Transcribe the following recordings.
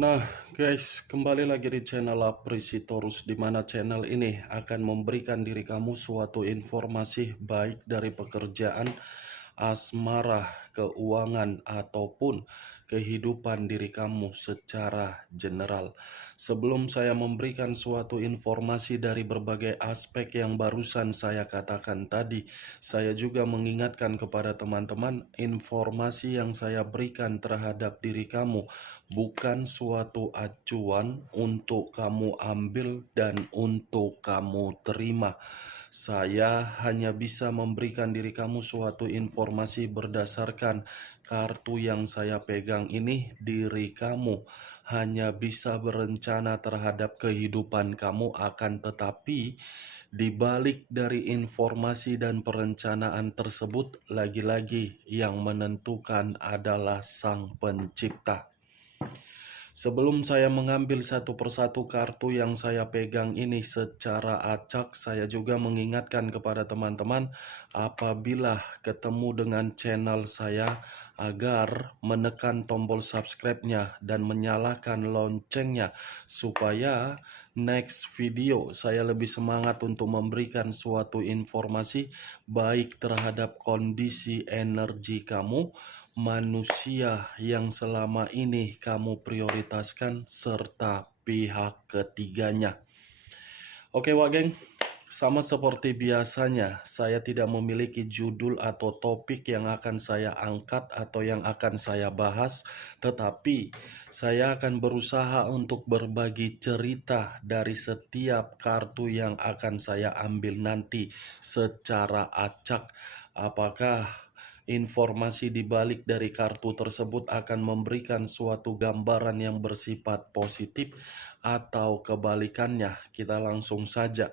Nah, guys, kembali lagi di channel Aprisitorus, di mana channel ini akan memberikan diri kamu suatu informasi baik dari pekerjaan, asmara, keuangan, ataupun kehidupan diri kamu secara general. Sebelum saya memberikan suatu informasi dari berbagai aspek yang barusan saya katakan tadi, saya juga mengingatkan kepada teman-teman, informasi yang saya berikan terhadap diri kamu bukan suatu acuan untuk kamu ambil dan untuk kamu terima. Saya hanya bisa memberikan diri kamu suatu informasi berdasarkan kartu yang saya pegang ini. Diri kamu hanya bisa berencana terhadap kehidupan kamu, akan tetapi di balik dari informasi dan perencanaan tersebut, lagi-lagi yang menentukan adalah Sang Pencipta. Sebelum saya mengambil satu persatu kartu yang saya pegang ini secara acak, saya juga mengingatkan kepada teman-teman apabila ketemu dengan channel saya agar menekan tombol subscribe-nya dan menyalakan loncengnya supaya next video saya lebih semangat untuk memberikan suatu informasi baik terhadap kondisi energi kamu, manusia yang selama ini kamu prioritaskan, serta pihak ketiganya. Oke Wak Geng, sama seperti biasanya, saya tidak memiliki judul atau topik yang akan saya angkat atau yang akan saya bahas, tetapi saya akan berusaha untuk berbagi cerita dari setiap kartu yang akan saya ambil nanti secara acak. Apakah informasi di balik dari kartu tersebut akan memberikan suatu gambaran yang bersifat positif atau kebalikannya? Kita langsung saja.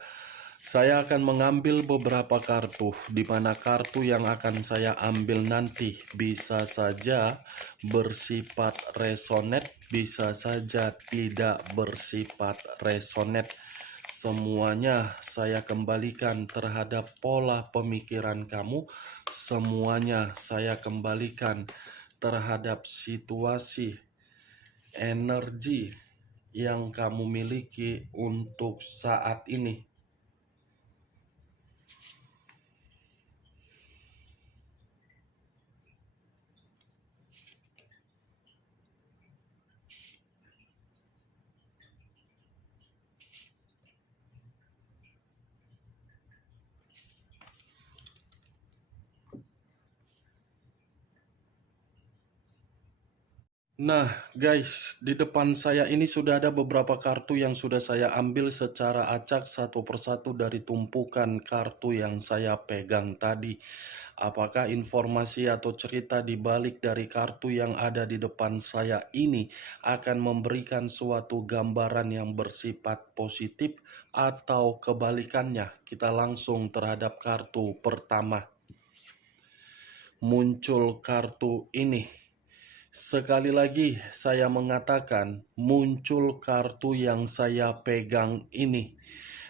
Saya akan mengambil beberapa kartu, di mana kartu yang akan saya ambil nanti bisa saja bersifat resonate, bisa saja tidak bersifat resonate. Semuanya saya kembalikan terhadap pola pemikiran kamu, semuanya saya kembalikan terhadap situasi energi yang kamu miliki untuk saat ini. Nah, guys, di depan saya ini sudah ada beberapa kartu yang sudah saya ambil secara acak satu persatu dari tumpukan kartu yang saya pegang tadi. Apakah informasi atau cerita di balik dari kartu yang ada di depan saya ini akan memberikan suatu gambaran yang bersifat positif atau kebalikannya? Kita langsung terhadap kartu pertama. Muncul kartu ini. Sekali lagi saya mengatakan muncul kartu yang saya pegang ini.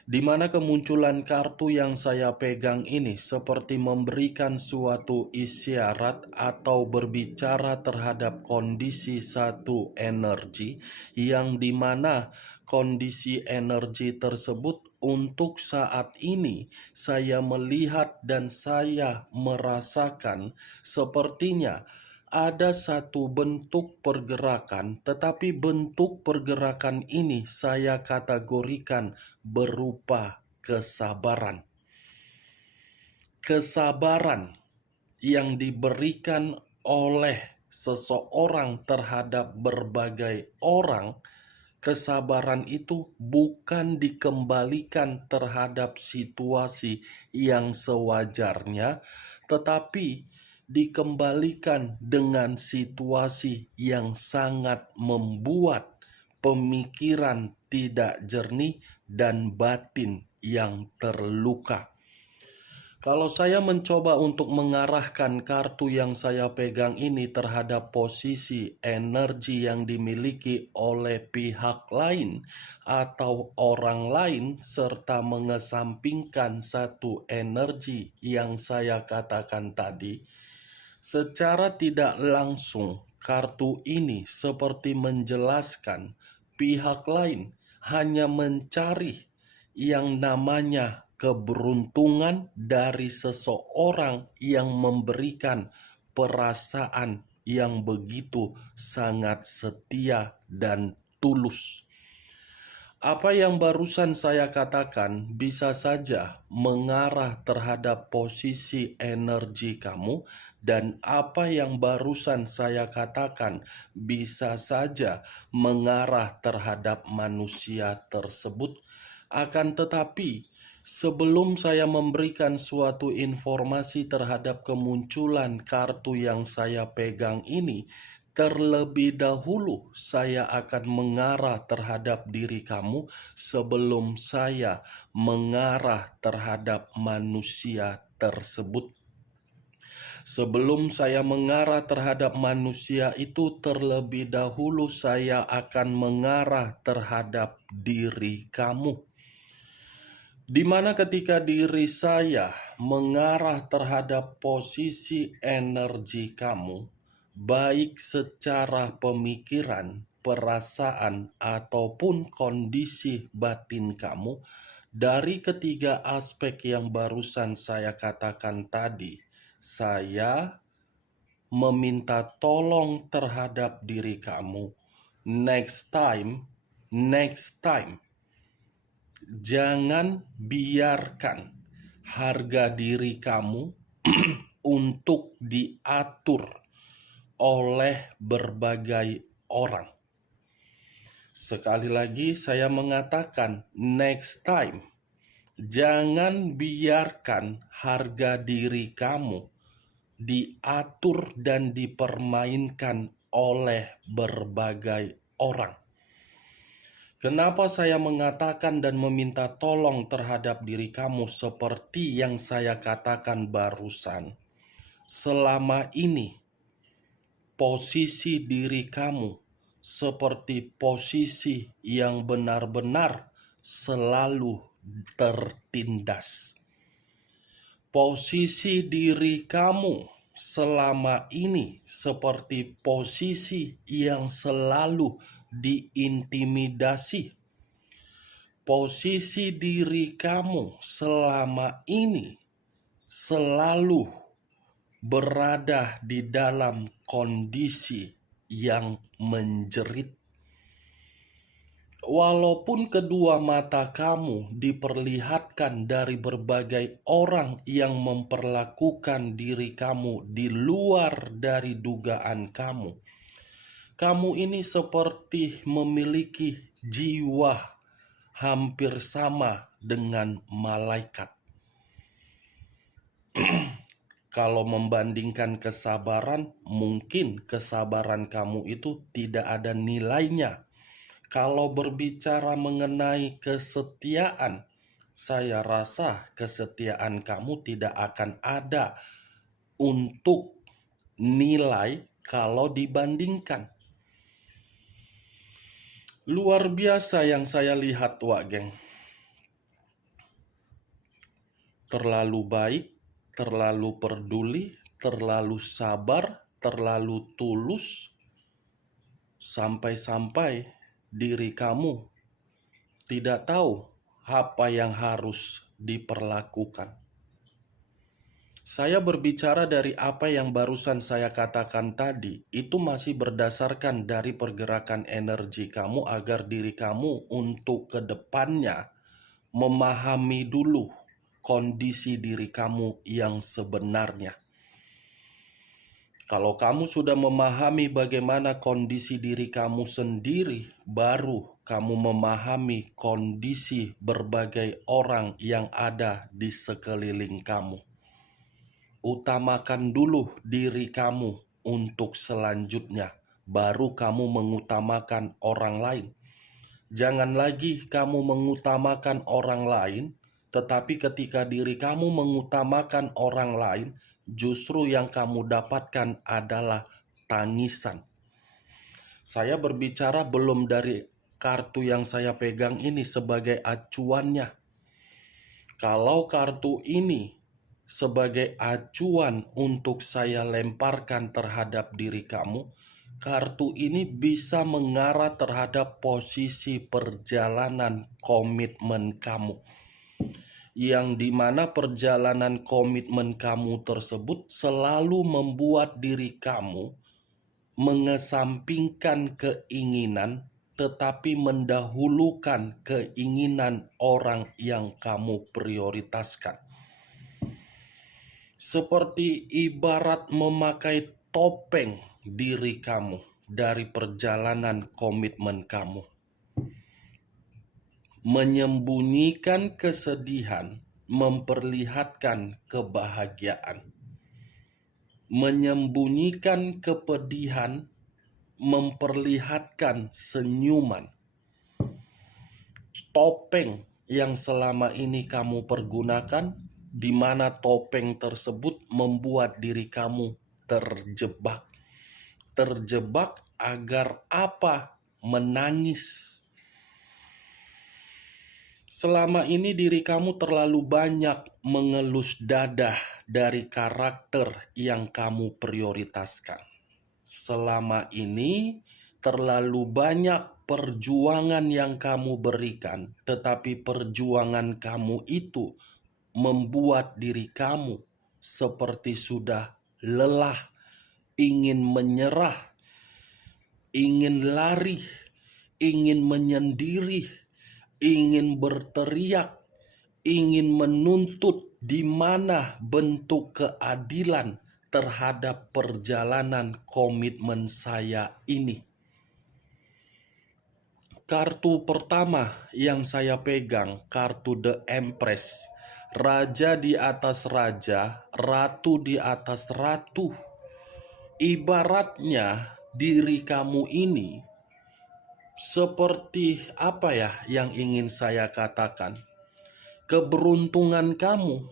Di mana kemunculan kartu yang saya pegang ini seperti memberikan suatu isyarat atau berbicara terhadap kondisi satu energi yang dimana kondisi energi tersebut untuk saat ini saya melihat dan saya merasakan sepertinya ada satu bentuk pergerakan, tetapi bentuk pergerakan ini saya kategorikan berupa kesabaran. Kesabaran yang diberikan oleh seseorang terhadap berbagai orang, kesabaran itu bukan dikembalikan terhadap situasi yang sewajarnya, tetapi dikembalikan dengan situasi yang sangat membuat pemikiran tidak jernih dan batin yang terluka. Kalau saya mencoba untuk mengarahkan kartu yang saya pegang ini terhadap posisi energi yang dimiliki oleh pihak lain atau orang lain, serta mengesampingkan satu energi yang saya katakan tadi, secara tidak langsung kartu ini seperti menjelaskan pihak lain hanya mencari yang namanya keberuntungan dari seseorang yang memberikan perasaan yang begitu sangat setia dan tulus. Apa yang barusan saya katakan bisa saja mengarah terhadap posisi energi kamu, dan apa yang barusan saya katakan bisa saja mengarah terhadap manusia tersebut. Akan tetapi, sebelum saya memberikan suatu informasi terhadap kemunculan kartu yang saya pegang ini, terlebih dahulu saya akan mengarah terhadap diri kamu sebelum saya mengarah terhadap manusia tersebut. Sebelum saya mengarah terhadap manusia itu, terlebih dahulu saya akan mengarah terhadap diri kamu. Di mana ketika diri saya mengarah terhadap posisi energi kamu, baik secara pemikiran, perasaan, ataupun kondisi batin kamu, dari ketiga aspek yang barusan saya katakan tadi, saya meminta tolong terhadap diri kamu. Next time, jangan biarkan harga diri kamu untuk diatur oleh berbagai orang. Sekali lagi saya mengatakan, next time, jangan biarkan harga diri kamu diatur dan dipermainkan oleh berbagai orang. Kenapa saya mengatakan dan meminta tolong terhadap diri kamu seperti yang saya katakan barusan? Selama ini, posisi diri kamu seperti posisi yang benar-benar selalu tertindas. Posisi diri kamu selama ini seperti posisi yang selalu diintimidasi. Posisi diri kamu selama ini selalu berada di dalam kondisi yang menjerit. Walaupun kedua mata kamu diperlihatkan dari berbagai orang yang memperlakukan diri kamu di luar dari dugaan kamu, kamu ini seperti memiliki jiwa hampir sama dengan malaikat. Kalau membandingkan kesabaran, mungkin kesabaran kamu itu tidak ada nilainya. Kalau berbicara mengenai kesetiaan, saya rasa kesetiaan kamu tidak akan ada untuk nilai kalau dibandingkan. Luar biasa yang saya lihat, Wak Geng. Terlalu baik, terlalu peduli, terlalu sabar, terlalu tulus, sampai-sampai diri kamu tidak tahu apa yang harus diperlakukan. Saya berbicara dari apa yang barusan saya katakan tadi, itu masih berdasarkan dari pergerakan energi kamu agar diri kamu untuk ke depannya memahami dulu kondisi diri kamu yang sebenarnya. Kalau kamu sudah memahami bagaimana kondisi diri kamu sendiri, baru kamu memahami kondisi berbagai orang yang ada di sekeliling kamu. Utamakan dulu diri kamu untuk selanjutnya, baru kamu mengutamakan orang lain. Jangan lagi kamu mengutamakan orang lain, tetapi ketika diri kamu mengutamakan orang lain, justru yang kamu dapatkan adalah tangisan. Saya berbicara belum dari kartu yang saya pegang ini sebagai acuannya. Kalau kartu ini sebagai acuan untuk saya lemparkan terhadap diri kamu, kartu ini bisa mengarah terhadap posisi perjalanan komitmen kamu, yang dimana perjalanan komitmen kamu tersebut selalu membuat diri kamu mengesampingkan keinginan, tetapi mendahulukan keinginan orang yang kamu prioritaskan. Seperti ibarat memakai topeng diri kamu dari perjalanan komitmen kamu. Menyembunyikan kesedihan, memperlihatkan kebahagiaan. Menyembunyikan kepedihan, memperlihatkan senyuman. Topeng yang selama ini kamu pergunakan, di mana topeng tersebut membuat diri kamu terjebak. Terjebak agar apa? Menangis. Selama ini diri kamu terlalu banyak mengelus dadah dari karakter yang kamu prioritaskan. Selama ini terlalu banyak perjuangan yang kamu berikan, tetapi perjuangan kamu itu membuat diri kamu seperti sudah lelah, ingin menyerah, ingin lari, ingin menyendiri, ingin berteriak, ingin menuntut di mana bentuk keadilan terhadap perjalanan komitmen saya ini. Kartu pertama yang saya pegang, kartu The Empress. Raja di atas raja, ratu di atas ratu. Ibaratnya diri kamu ini seperti apa ya yang ingin saya katakan? Keberuntungan kamu,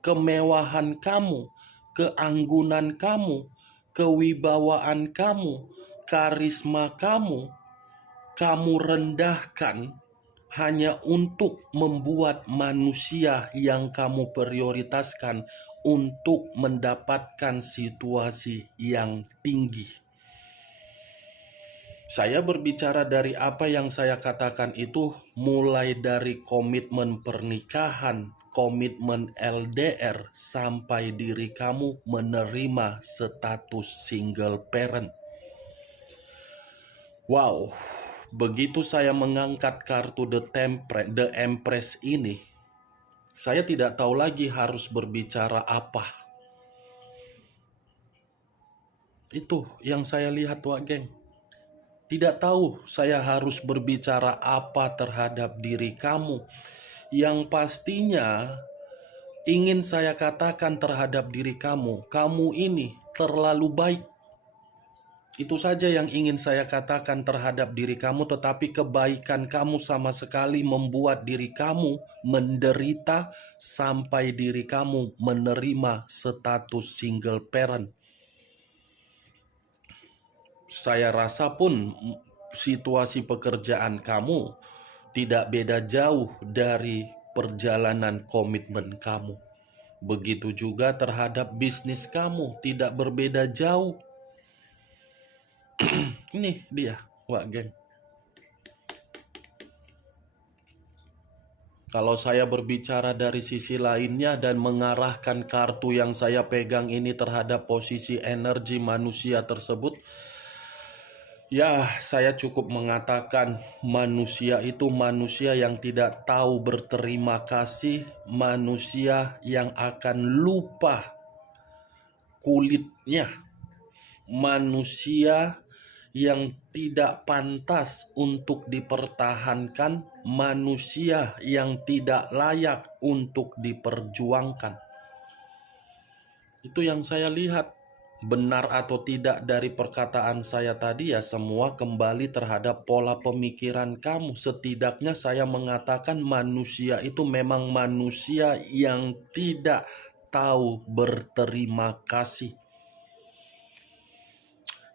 kemewahan kamu, keanggunan kamu, kewibawaan kamu, karisma kamu, kamu rendahkan hanya untuk membuat manusia yang kamu prioritaskan untuk mendapatkan situasi yang tinggi. Saya berbicara dari apa yang saya katakan itu mulai dari komitmen pernikahan, komitmen LDR, sampai diri kamu menerima status single parent. Wow, begitu saya mengangkat kartu The Empress ini, saya tidak tahu lagi harus berbicara apa. Itu yang saya lihat, Wak Geng. Tidak tahu saya harus berbicara apa terhadap diri kamu. Yang pastinya ingin saya katakan terhadap diri kamu, kamu ini terlalu baik. Itu saja yang ingin saya katakan terhadap diri kamu, tetapi kebaikan kamu sama sekali membuat diri kamu menderita sampai diri kamu menerima status single parent. Saya rasa pun situasi pekerjaan kamu tidak beda jauh dari perjalanan komitmen kamu. Begitu juga terhadap bisnis kamu, tidak berbeda jauh. Ini dia, Wak Geng. Kalau saya berbicara dari sisi lainnya dan mengarahkan kartu yang saya pegang ini terhadap posisi energi manusia tersebut, ya, saya cukup mengatakan manusia itu manusia yang tidak tahu berterima kasih, manusia yang akan lupa kulitnya, manusia yang tidak pantas untuk dipertahankan, manusia yang tidak layak untuk diperjuangkan. Itu yang saya lihat. Benar atau tidak dari perkataan saya tadi, ya semua kembali terhadap pola pemikiran kamu. Setidaknya saya mengatakan manusia itu memang manusia yang tidak tahu berterima kasih.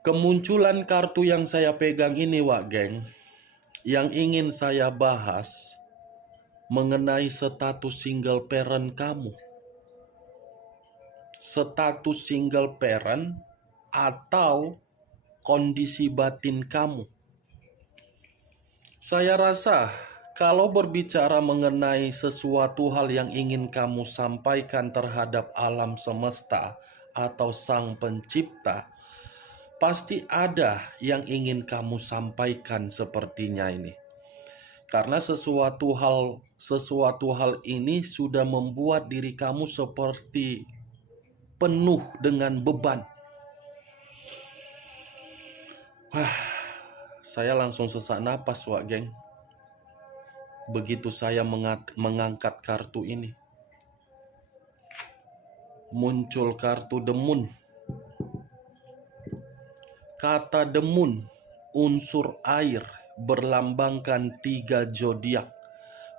Kemunculan kartu yang saya pegang ini, Wak Geng, yang ingin saya bahas mengenai status single parent kamu. Status single parent atau kondisi batin kamu. Saya rasa kalau berbicara mengenai sesuatu hal yang ingin kamu sampaikan terhadap alam semesta atau Sang Pencipta, pasti ada yang ingin kamu sampaikan sepertinya ini. Karena sesuatu hal ini sudah membuat diri kamu seperti penuh dengan beban. Saya langsung sesak napas, Wak Geng. Begitu saya mengangkat kartu ini, muncul kartu demun. Kata demun, unsur air, berlambangkan 3 zodiak,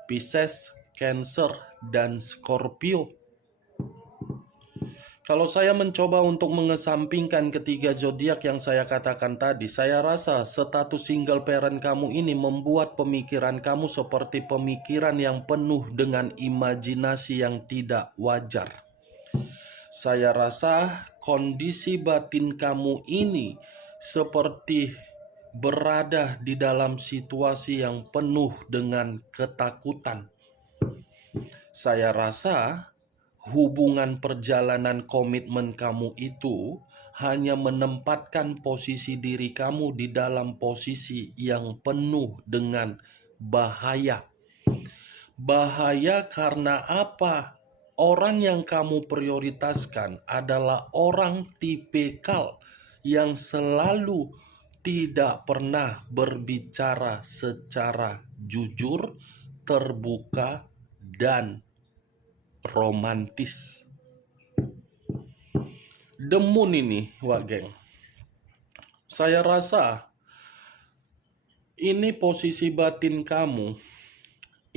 Pisces, Cancer, dan Scorpio. Kalau saya mencoba untuk mengesampingkan ketiga zodiak yang saya katakan tadi, saya rasa status single parent kamu ini membuat pemikiran kamu seperti pemikiran yang penuh dengan imajinasi yang tidak wajar. Saya rasa kondisi batin kamu ini seperti berada di dalam situasi yang penuh dengan ketakutan. Saya rasa hubungan perjalanan komitmen kamu itu hanya menempatkan posisi diri kamu di dalam posisi yang penuh dengan bahaya. Bahaya karena apa? Orang yang kamu prioritaskan adalah orang tipikal yang selalu tidak pernah berbicara secara jujur, terbuka, dan romantis. Demun ini, Wak Geng, saya rasa ini posisi batin kamu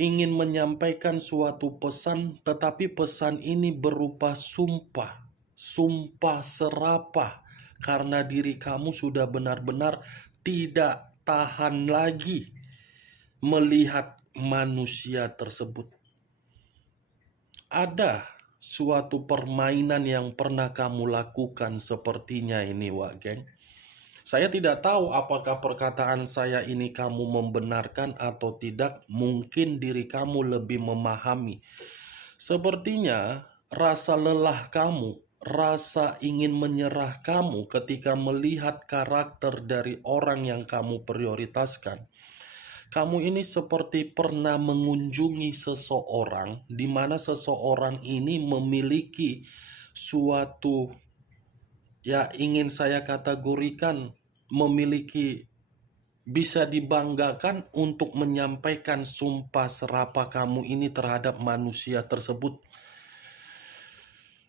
ingin menyampaikan suatu pesan, tetapi pesan ini berupa sumpah serapah, karena diri kamu sudah benar-benar tidak tahan lagi melihat manusia tersebut. Ada suatu permainan yang pernah kamu lakukan sepertinya ini, Wak Geng. Saya tidak tahu apakah perkataan saya ini kamu membenarkan atau tidak. Mungkin diri kamu lebih memahami. Sepertinya rasa lelah kamu, rasa ingin menyerah kamu ketika melihat karakter dari orang yang kamu prioritaskan. Kamu ini seperti pernah mengunjungi seseorang di mana seseorang ini memiliki suatu, ya ingin saya kategorikan, memiliki, bisa dibanggakan untuk menyampaikan sumpah serapah kamu ini terhadap manusia tersebut.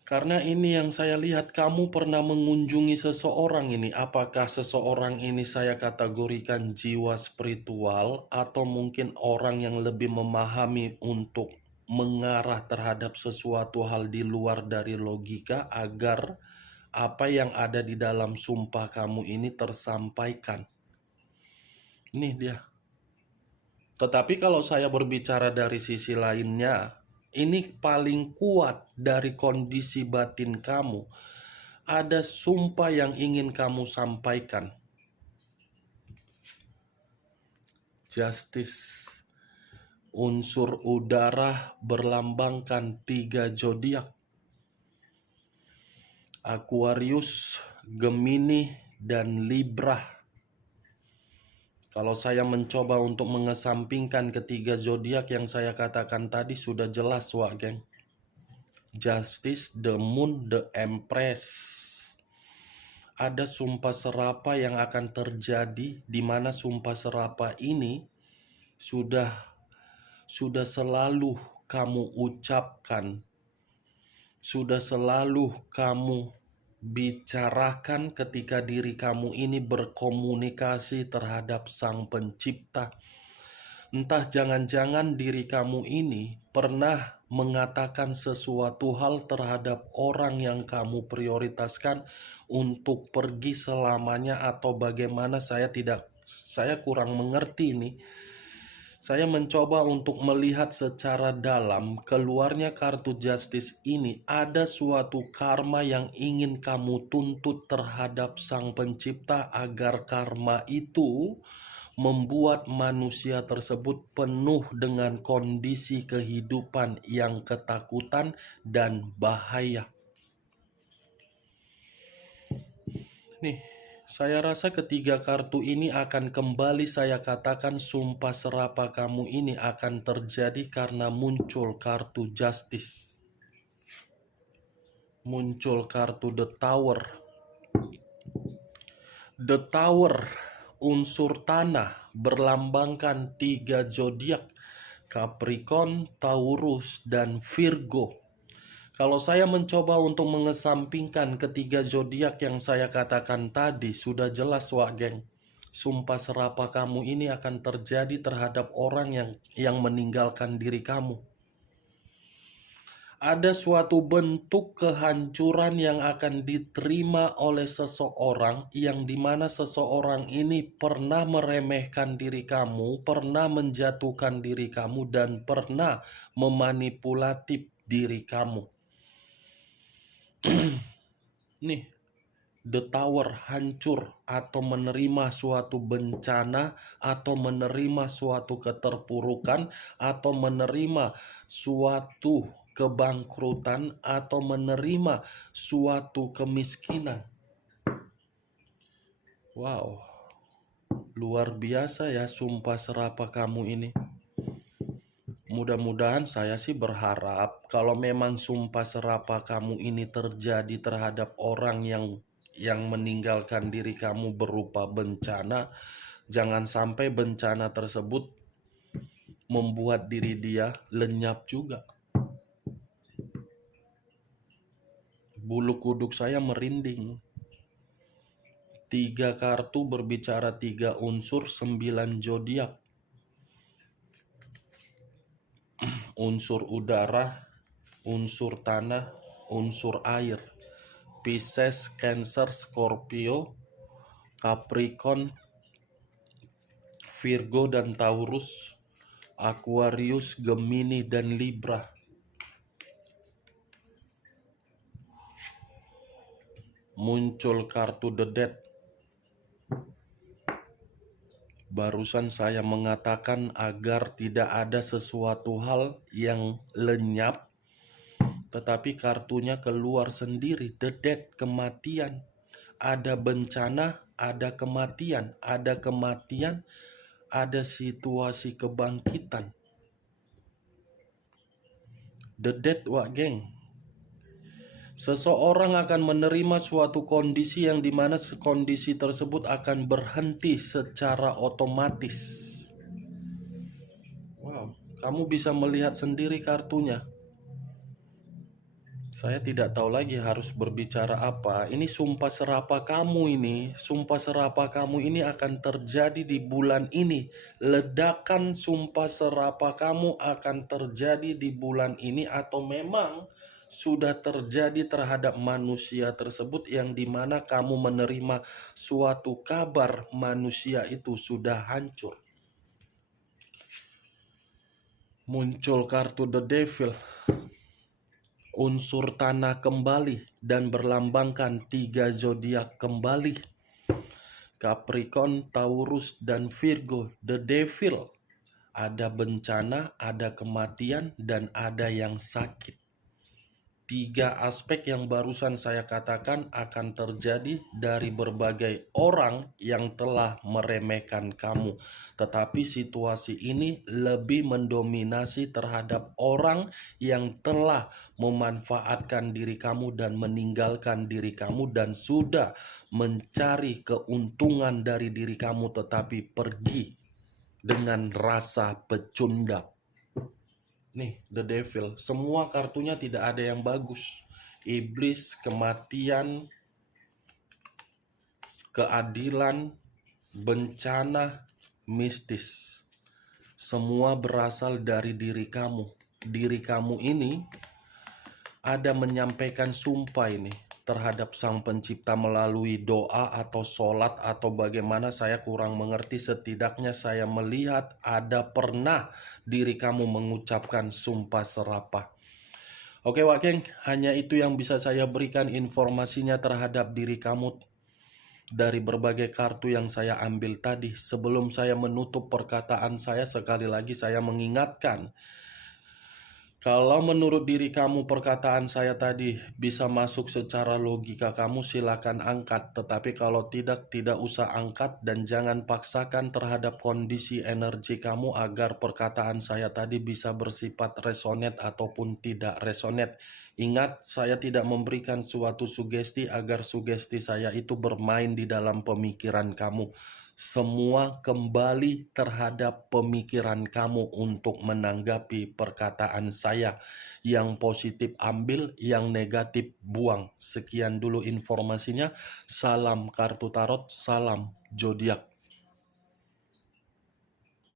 Karena ini yang saya lihat, kamu pernah mengunjungi seseorang ini. Apakah seseorang ini saya kategorikan jiwa spiritual atau mungkin orang yang lebih memahami untuk mengarah terhadap sesuatu hal di luar dari logika agar apa yang ada di dalam sumpah kamu ini tersampaikan. Ini dia. Tetapi kalau saya berbicara dari sisi lainnya, ini paling kuat dari kondisi batin kamu. Ada sumpah yang ingin kamu sampaikan. Justice. Unsur udara berlambangkan 3 zodiak. Aquarius, Gemini, dan Libra. Kalau saya mencoba untuk mengesampingkan ketiga zodiak yang saya katakan tadi, sudah jelas, Wak Geng. Justice, the Moon, the Empress. Ada sumpah serapah yang akan terjadi, di mana sumpah serapah ini sudah selalu kamu ucapkan, sudah selalu kamu bicarakan ketika diri kamu ini berkomunikasi terhadap Sang Pencipta. Entah jangan-jangan diri kamu ini pernah mengatakan sesuatu hal terhadap orang yang kamu prioritaskan untuk pergi selamanya atau bagaimana, saya kurang mengerti ini. Saya mencoba untuk melihat secara dalam keluarnya kartu Justice ini. Ada suatu karma yang ingin kamu tuntut terhadap Sang Pencipta agar karma itu membuat manusia tersebut penuh dengan kondisi kehidupan yang ketakutan dan bahaya. Nih, saya rasa ketiga kartu ini akan kembali saya katakan sumpah serapah kamu ini akan terjadi karena muncul kartu Justice. Muncul kartu The Tower. The Tower, unsur tanah, berlambangkan 3 zodiak, Capricorn, Taurus, dan Virgo. Kalau saya mencoba untuk mengesampingkan ketiga zodiak yang saya katakan tadi, sudah jelas wak geng. Sumpah serapah kamu ini akan terjadi terhadap orang yang meninggalkan diri kamu. Ada suatu bentuk kehancuran yang akan diterima oleh seseorang yang dimana seseorang ini pernah meremehkan diri kamu, pernah menjatuhkan diri kamu, dan pernah memanipulatif diri kamu. Nih, The Tower hancur atau menerima suatu bencana atau menerima suatu keterpurukan atau menerima suatu kebangkrutan atau menerima suatu kemiskinan. Wow, luar biasa ya sumpah serapah kamu ini. Mudah-mudahan saya sih berharap kalau memang sumpah serapah kamu ini terjadi terhadap orang yang meninggalkan diri kamu berupa bencana, jangan sampai bencana tersebut membuat diri dia lenyap juga. Bulu kuduk saya merinding. 3 kartu berbicara 3 unsur, 9 zodiak. Unsur udara, unsur tanah, unsur air. Pisces, Cancer, Scorpio, Capricorn, Virgo dan Taurus, Aquarius, Gemini dan Libra. Muncul kartu The Death. Barusan saya mengatakan agar tidak ada sesuatu hal yang lenyap, tetapi kartunya keluar sendiri. The Death, kematian. Ada bencana, ada kematian, ada kematian, ada situasi kebangkitan. The Death wak geng. Seseorang akan menerima suatu kondisi yang dimana kondisi tersebut akan berhenti secara otomatis. Wow, kamu bisa melihat sendiri kartunya. Saya tidak tahu lagi harus berbicara apa. Ini sumpah serapah kamu ini. Sumpah serapah kamu ini akan terjadi di bulan ini. Ledakan sumpah serapah kamu akan terjadi di bulan ini atau memang sudah terjadi terhadap manusia tersebut yang dimana kamu menerima suatu kabar manusia itu sudah hancur. Muncul kartu The Devil. Unsur tanah kembali dan berlambangkan 3 zodiak kembali. Capricorn, Taurus, dan Virgo. The Devil. Ada bencana, ada kematian, dan ada yang sakit. 3 aspek yang barusan saya katakan akan terjadi dari berbagai orang yang telah meremehkan kamu. Tetapi situasi ini lebih mendominasi terhadap orang yang telah memanfaatkan diri kamu dan meninggalkan diri kamu dan sudah mencari keuntungan dari diri kamu tetapi pergi dengan rasa pecundang. Nih, The Devil. Semua kartunya tidak ada yang bagus. Iblis, kematian, keadilan, bencana, mistis. Semua berasal dari diri kamu. Diri kamu ini ada menyampaikan sumpah ini. terhadap Sang Pencipta melalui doa atau sholat atau bagaimana saya kurang mengerti. Setidaknya saya melihat ada pernah diri kamu mengucapkan sumpah serapah. Oke Wak Geng, hanya itu yang bisa saya berikan informasinya terhadap diri kamu dari berbagai kartu yang saya ambil tadi. Sebelum saya menutup perkataan saya, sekali lagi saya mengingatkan, kalau menurut diri kamu perkataan saya tadi bisa masuk secara logika kamu, silakan angkat. Tetapi kalau tidak usah angkat dan jangan paksakan terhadap kondisi energi kamu agar perkataan saya tadi bisa bersifat resonate ataupun tidak resonate. Ingat, saya tidak memberikan suatu sugesti agar sugesti saya itu bermain di dalam pemikiran kamu. Semua kembali terhadap pemikiran kamu untuk menanggapi perkataan saya. Yang positif ambil, yang negatif buang. Sekian dulu informasinya. Salam kartu tarot, salam zodiak.